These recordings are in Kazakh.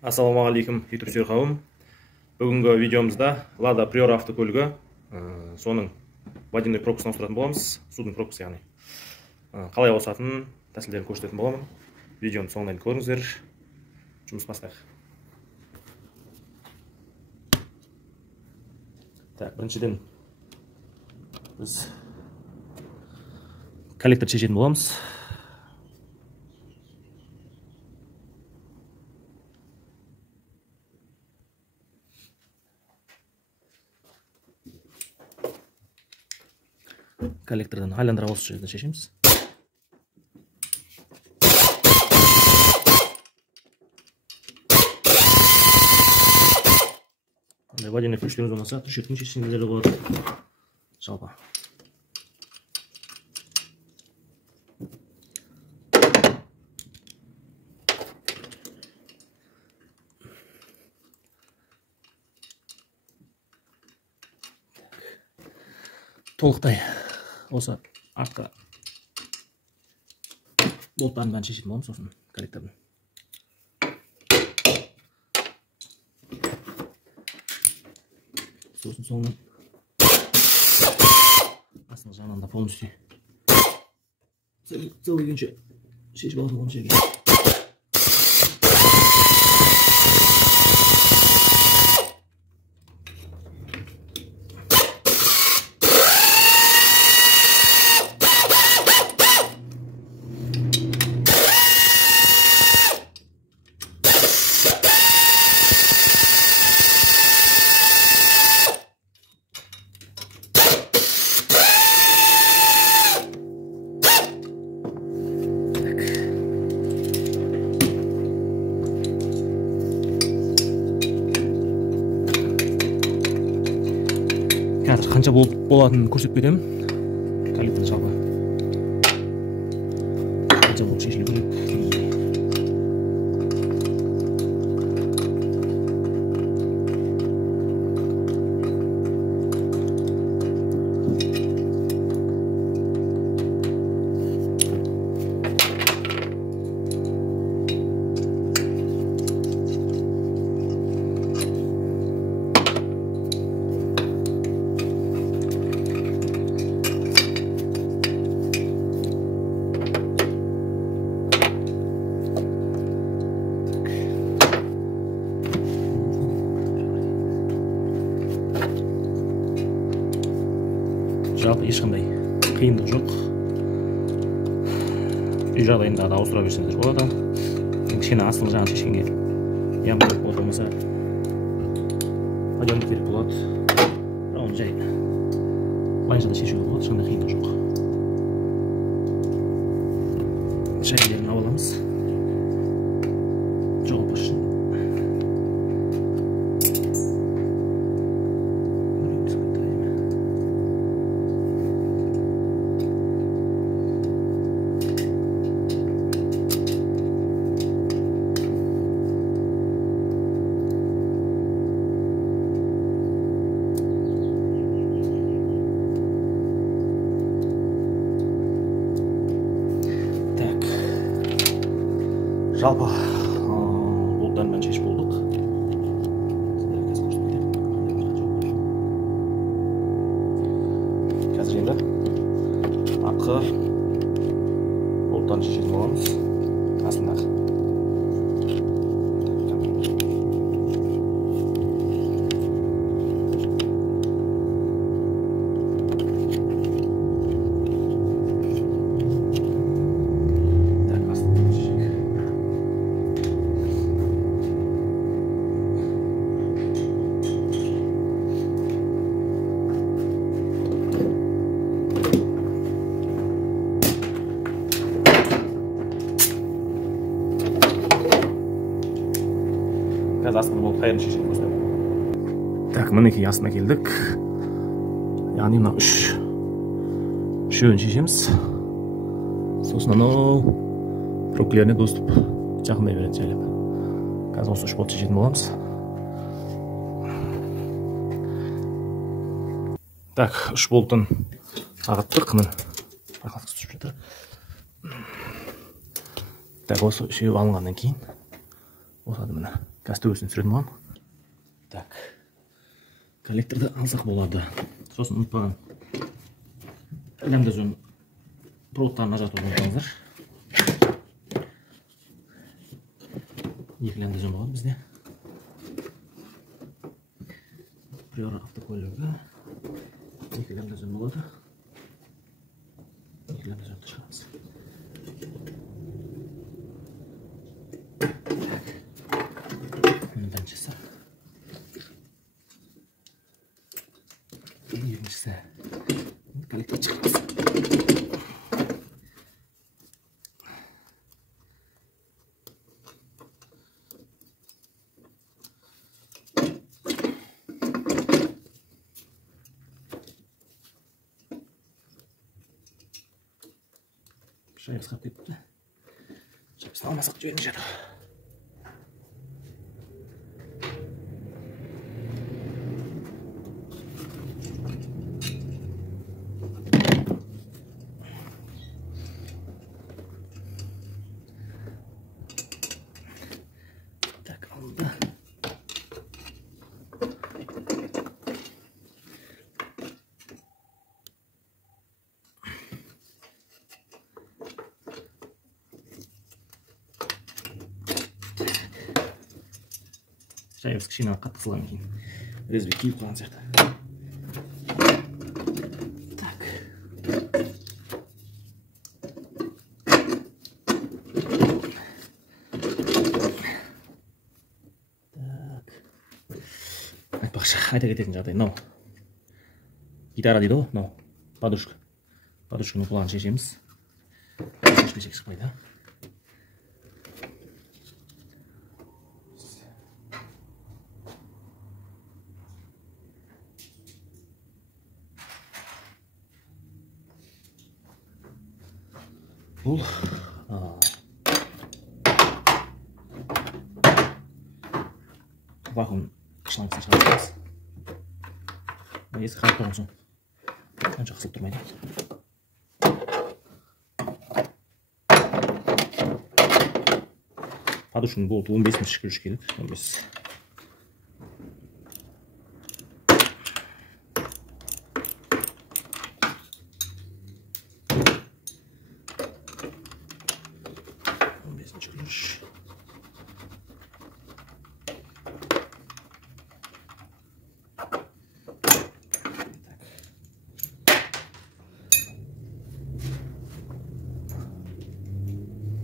Ассалаумағалейкум, YouTube қауым. Бүгінгі видеомызда Lada Priora автокөлігі, соның водяной пропускын ауыстыратын боламыз, судың пропуск яғни. Қалай ауысатынын тәсілдерін көрсететін боламын. Видеоны соңынан көріңіздер. Жұмыс бастайық. Так, біріншіден біз коллектор шешетін боламыз. Коллектордан айландыра осы жерден шешеміз. Водяной ключтеріміз болмаса, түшектің шешсеңіздер де болады. Жалпы. Толықтай осы артқа болттарын бәрін шешетін боламыз, сосын коллектордың. Сосын соңынан астыңғы жағынан да полностью целыйгенше шешіп алатын боламыз жерге. Қазір қанша болатынын көрсетіп кетемін. Коллектор жалпы қанша болып шешілу керек. Жалпы ешқандай қиындық жоқ. Үй жағдайында да ауыстыра берсеңіздер болады. Кішкене астыңғы жағын шешкенге ямба болып болмаса подъемник керек болады. Бірақ оны жай былайынша да шешуге болады, ешқандай қиындық жоқ. Шайбелерін алып аламыз. Жоғалпас үшін. Жалпы болттарын бәрін шешіп болдық. Қазір енді артқы болттарын шешетін боламыз. Астындағы. Қазір астында болып қайырын шешетін көздер. Так, мінекей астына келдік. Яғни мына үшеуін шешеміз. Сосын анау проклеріне доступ жақындай береді жайлап. Қазір осы үш болт шешетін боламыз. Так, үш болттың ағыттық. Байқатқысы түсіп жатыр. Так, осы үшеуі алынғаннан кейін Осады міне. Газ төгесін түсіреді маған. Так. Коллекторды алсақ болады. Сосын ұмытпаған. Лямбда зон проводтарын ажыратуды ұмытпаңыздар. Екі лямбда зон болады бізде. Приор автокөлігі. Екі лямбда зон болады. Екі лямбда зонды шығамыз. Біріншісі. Екіншісі. Коллектор шығамыз. Шайы қысқап кетті. Шайысын алмасақ жіберін жады. Так, алды. Шайымыз кішкене қатты қысылған кейін. Резбе киіп қалған сияқты. Так. Айтпақшы, айта кететін жағдай. Мынау. Гитара дейді ғой, мынау. Подушка. Подушканың құлағын шешеміз. Шешпесек шықпайды. Бұл вакуум шлангысын шығарып. Ескі қарап тұрған соң қанша қысылып тұрмайды. Подушканың болты 15 шкіріш келіп, 15.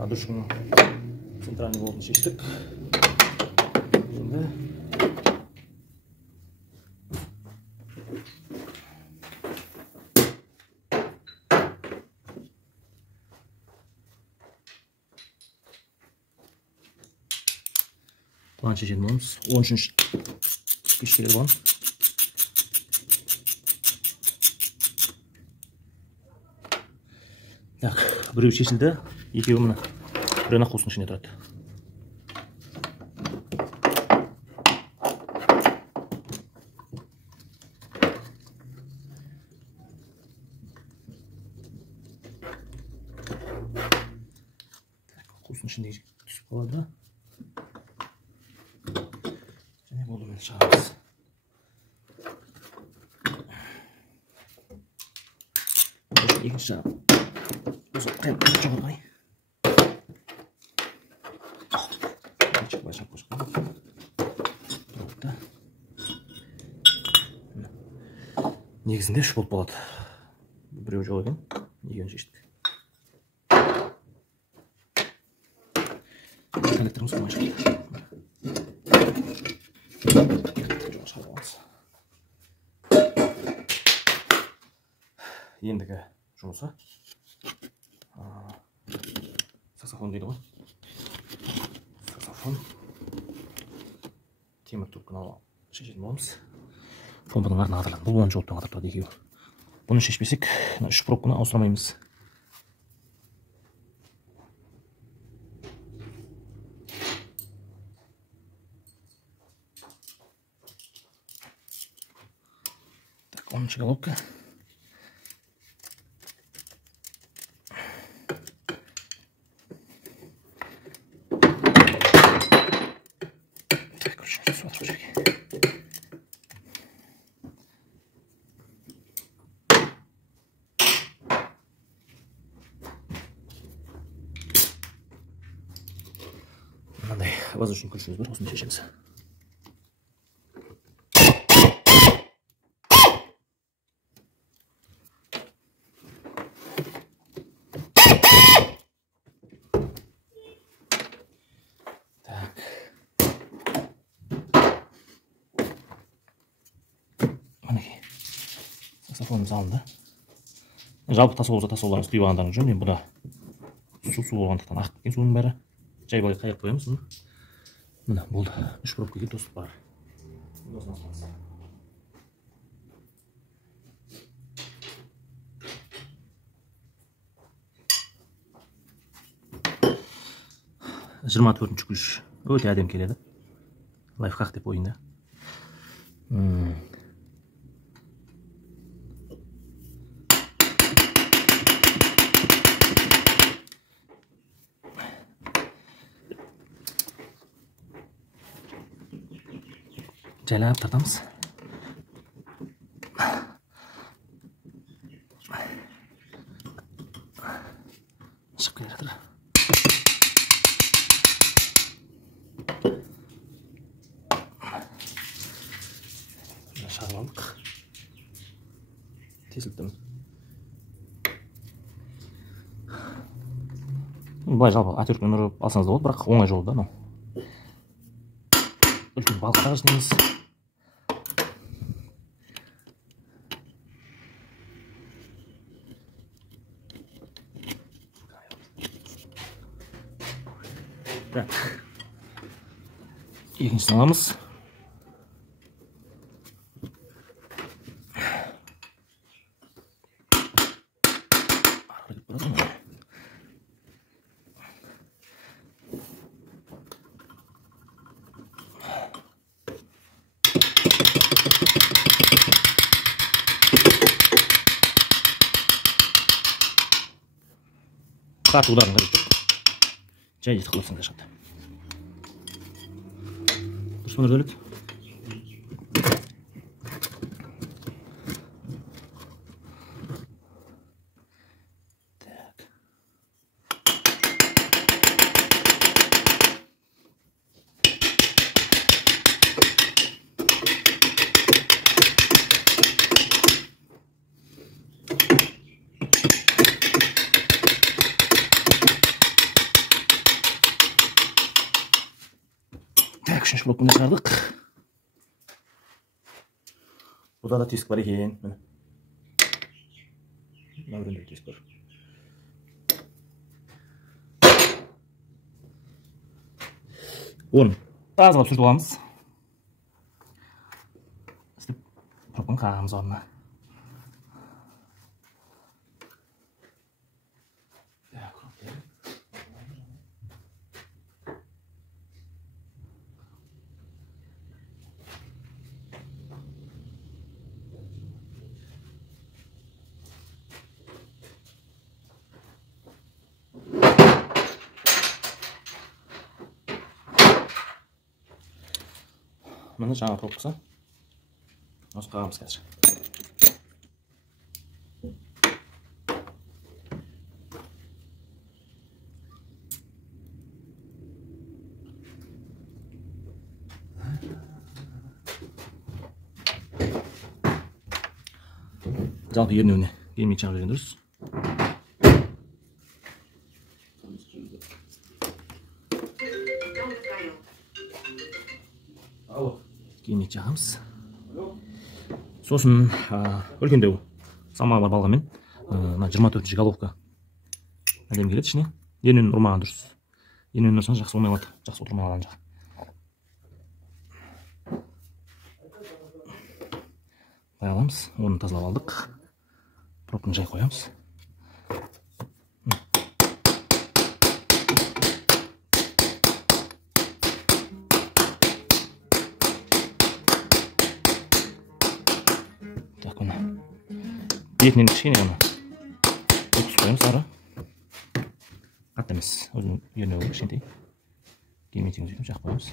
Подушканың центральный болтын шештік. Енді план шешетін боламыз. 13-ші кешкелер болған. Так, біреу шешілді, екеуі мына біреуін қуысының ішіне тұрады. Қуысының ішінде түсіп қалады. Және болумен шығамыз. Екінші жағын осы қайын жоғырғай. Негізінде үш болып болады. Біреу жоқ екен, екеуін шештік. Коллекторымыз болмай шықты. Жоға шығарып аламыз. Ендігі жұмысы саксофон дейді ғой. Саксофон темір трубканы шешетін боламыз. Помпаның арын ағдырладым. Бұл болған жолыптан ағдырлады екеуі. Бұны шешпесек, үш пробканы ауыстырамаймыз. Так, 10-ші головка. воздушный күрішіміз бар, осыны шешеміз. Мінекей, саксофонымыз алынды. Жалпы тасу болса тасуларыңыз құйып алғандарыңыз жөн. Мен бұда су болғандықтан ағып кеткен суының бәрі. Жай былай қайып қоямыз. Міне болды. 3 пробкаға тосып бар. Жиырма төртінші күш өте әдем келеді. Лайфхак деп ойында. Жайлап тартамыз. Шығып келе жатыр. Шығарып алдық. Тесілттім. Былай жалпы әтеуркпен ұрып алсаңыз да болады, бірақ оңай жолы да. Үлкен балқаға жинаймыз. Екіншісін аламыз. Қатты ударын қажет жоқ. Жай жетіп қалыпсың да шықты. Дұрыс па нұрдәулет? Үшінші блокпен шығардық. Бұда да тесік бар екен. Мына бірінде тесік бар. Оны тазалап сүртіп аламыз. Істеп пробканы қағамыз орнына. Міне жаңа пробкасы. Осы қағамыз қазір. Жалпы ернеуіне келмей жағып жүрген дұрыс. Кейінек жағамыз. Сосын үлкендеу салмағы бар балғамен 24-ші головка әдем келеді ішіне. Ернеуін ұрмаған дұрыс. Ернеуін ұрсаңыз жақсы болмай алады. Жақсы отырмай алған жақ. Бай аламыз. Оны тазалап алдық. Пробканы жай қоямыз. Бетінен кішкене ғана өткізіп қоямыз ары. Қатты емес, өзінің ернеуі кішкентай. Келмейтін сөйтіп жақып қоямыз.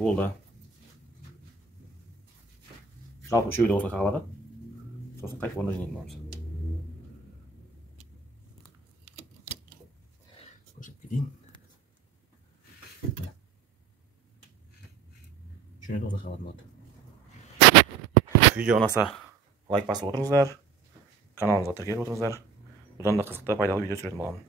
Болды. Жалпы үшеуі де осылай қағылады. Сосын қайтып орнына жинайтын боламыз. Көрсетіп кетейін. Жөне тоза салатын болады. Видео ұнаса лайк басып отырыңыздар, каналымызға тіркеліп отырыңыздар. Бұдан да қызықты пайдалы видео түсіретін боламын.